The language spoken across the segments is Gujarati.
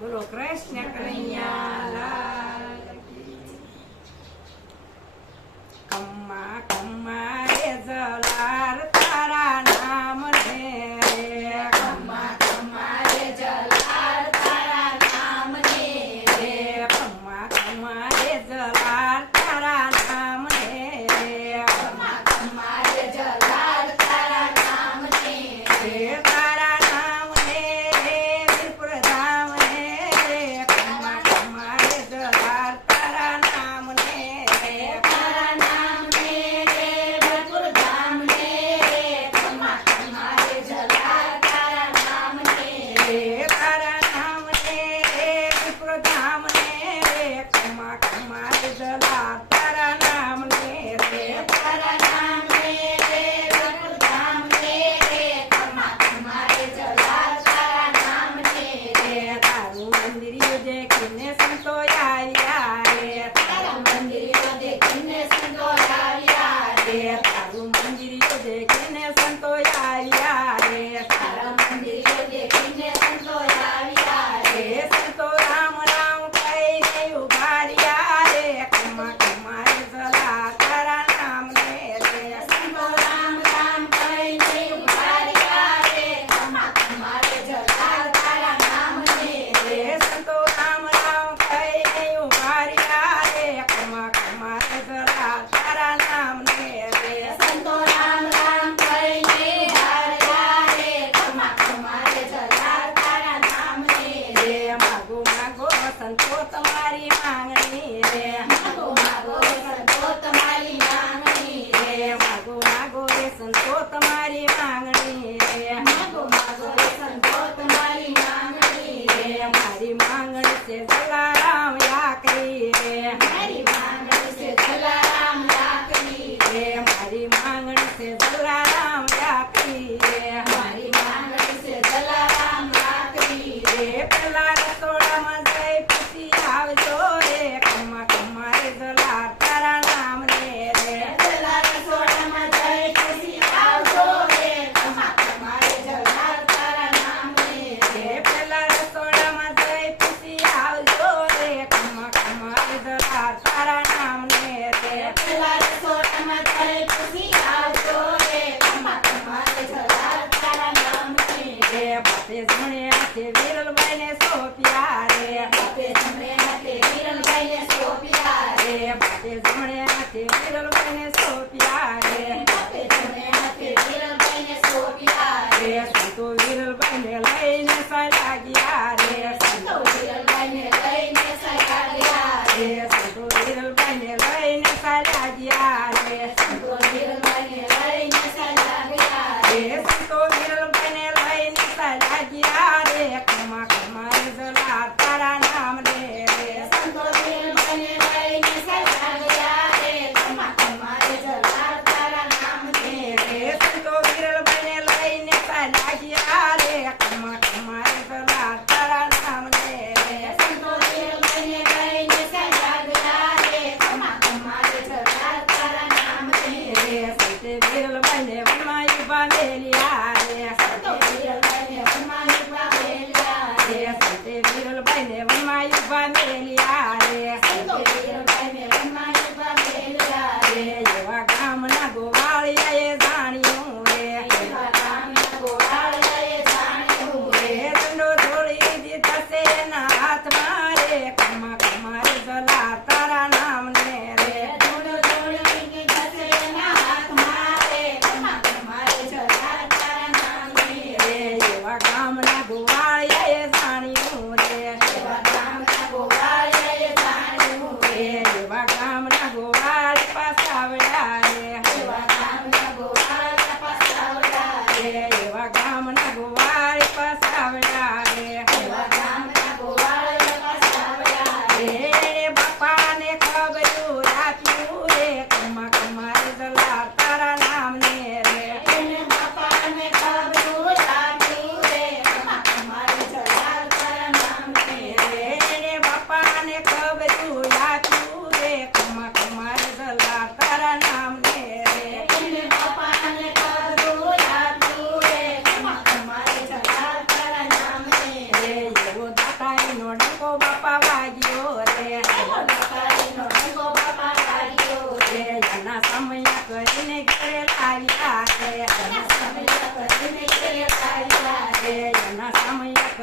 બોલો કૃષ્ણ કનૈયા લાલ કી. કમ્મા કમ્મા રે જલાર તારા નામ રે. કમ્મા કમ્મા રે જલાર તારા નામ ને રે કમ્મા કમ્મા રે જલાર તારા નામ રે. કમ્મા કમ્મા રે જલાર તારા નામ ને રે તારા નામ રે વીરપુર ધામ રે. કમ્મા કમ્મા રે જલાર તારા નામ રે. તારા નામ ને રે વીરપુર ધામ ને કમ્મા કમ્મા રે જલાર તારા નામ ને રે તારા નામ રે વીરપુર ધામ રે. કમ્મા કમ્મા રે જલાર તારા નામ રે. તારા નામ ને રે વીરપુર ધામ ને કમ્મા કમ્મા રે જલાર તારા નામ ને તારું મંદિર દેખીને સંતો આવ્યા રે. તારા મંદિર દેખીને સંતો આવ્યા રે તારું મંદિર દેખીને સંતો આવ્યા રે. તારા મંદિર દેખીને સંતો આવ્યા રે સંતો રામ રામ કહીને ઉભા રહ્યા રે. કમ્મા કમ્મા રે જલાર તારા નામ રે. સંતો રામ રામ કહીને ઉભા રહ્યા રે કમ્મા કમ્મા રે જલાર તારા નામ ને સંતો રામ રામ કહીને ઉભા રહ્યા રે. કમ્મા કમ્મા રે જલાર તારા નામ રે. સંતો રામ રામ કહીને ઉભા રહ્યા રે કમ્મા કમ્મા રે જલાર તારા નામ ને માગો માગો સંતો તમારી માંગણી રે. માગો માગો સંતો તમારી માંગણી રે માગો માગો રે સંતો તમારી માંગણી રે. માગો માગો સંતો તમારી માંગણી રે મારી માંગણી છે જલારામ યાકરી રે. મારી માંગણી છે જલારામ લાકડી રે મારી માંગણી છે જલારામ યાકરી રે. મારી માંગણી છે જલારામ લાકડી રે પેલા રસોડામાં જઈ પૂછી આવજો રે. કમ્મા કમ્મા રે જલાર તારા નામ રે. પેલા રસોડામાં જઈ ખુશી આવજો રે કમ્મા કમ્મા રે જલાર તારા નામ ને રે પેલા રસોડામાં જઈ પૂછી આવજો રે. કમ્મા કમ્મા રે જલાર તારા નામ રે. પેલા રસોડામાં જઈ ખુશી આવજો રે કમ્મા કમ્મા રે જલાર તારા નામ ને રે બાપે જમણે હાથે વિરલભાઈને સોંપ્યા રે. બાપે જમણે હાથે વિરલભાઈને સોંપ્યા રે બાપે જમણે હાથે વિરલભાઈને સોંપ્યા રે. બાપે જમણે હાથે વિરલભાઈને સોંપ્યા રે સંતો વિરલભાઈને લઈને ચાલ્યા ગયા રે. સંતો વિરલભાઈને લઈને ચાલ્યા ગયા રે સંતો વિરલભાઈને લઈને ચાલ્યા ગયા રે. સંતો વિરલભાઈને લઈને ચાલ્યા ગયા રે સંતો વિરલભાઈને લઈને ચાલ્યા ગયા રે. કમ્મા કમ્મા રે જલાર તારા નામ રે. સંતો વિરલભાઈને લઈને ચાલ્યા ગયા રે કમ્મા કમ્મા રે જલાર તારા નામ ને રે સંતો વિરલભાઈને લઈને ચાલ્યા ગયા રે. કમ્મા કમ્મા રે જલાર તારા નામ રે. સંતો વિરલભાઈને લઈને ચાલ્યા ગયા રે કમ્મા કમ્મા રે જલાર તારા નામ ને રે સંતે વિરલભાઈને વનમાં ઊભા મેલ્યા રે. સંતો વિરલભાઈને વનમાં ઊભા મેલ્યા રે સંતે વિરલભાઈને વનમાં ઊભા મેલ્યા રે. સંતો વિરલભાઈને વનમાં ઊભા મેલ્યા રે એવા ગામના ગોવાળિયાએ જાણ્યું રે. એવા ગામના ગોવાળિયાએ જાણ્યું રે દંડો તોડી દીધા છે એના હાથમાં રે. કમ્મા કમ્મા રે જલાર તારા નામ ને રે. ધૂળ ધૂળીને જશે એના હાથમાં રે કમ્મા કમ્મા રે જલાર તારા નામ ને રે એવા ગામના ગોવાળિયાએ જાણ્યું રે. એવા ગામના ગોવાળિયાએ જાણ્યું રે એવા ગામના ગોવાળી પાછાવડ્યા રે. એવા ગામના ગોવાળિયા પાછાવડા રે એવા ગામના ગોવાળી પાછાવડ્યા રે. એવા ગામના ગોવાળિયા પાછાવડા રે બાપાને ખબરું આપ્યું રે. કમ્મા કમ્મા રે જલાર તારા નામ ને રે. એને બાપાને ખબરું આપ્યું રે કમ્મા કમ્મા રે જલાર તારા નામ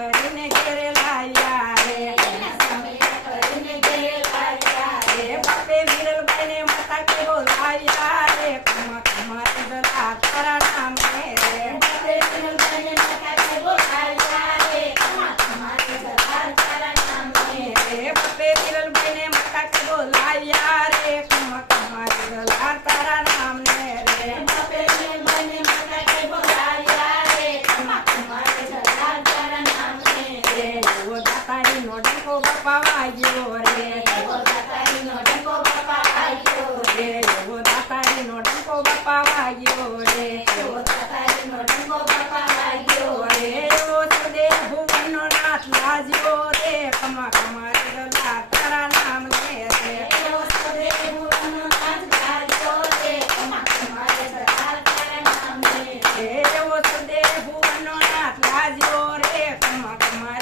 કરીને ઘેરે લાવ્યા રે રે બાપે વિરલભાઈને માતા કે બોલાવ્યા રે કમા કમા રે જલા તારા નામે રે રે વિરલભાઈને માતા કે બોલાવ્યા રે કમા કમા રે જલા તારા નામે રે બાપે વિરલભાઈને માતા કે બોલાવ્યા રે કમા કમા રે જલા તારા નામે રે બાપે વિરલભાઈને માતા કે બોલાવ્યા રે કમા કમા રે જલા તારા નામે રે એવો દાતારીનો ડંકો બાપા વાગ્યો રે એવો દાતારીનો ડંકો બાપા વાગ્યો રે એવો દાતારીનો ડંકો બાપા વાગ્યો રે એવો દાતારીનો ડંકો બાપા વાગ્યો રે એવો સદે ભુવનનો નાથ લાજ્યો રે કમા કમા રે જલા તારા નામ લે રે એવો સદે ભુવનનો નાથ લાજ્યો રે કમા કમા રે જલા તારા નામ લે રે એવો સદે ભુવનનો નાથ લાજ્યો રે કમા કમા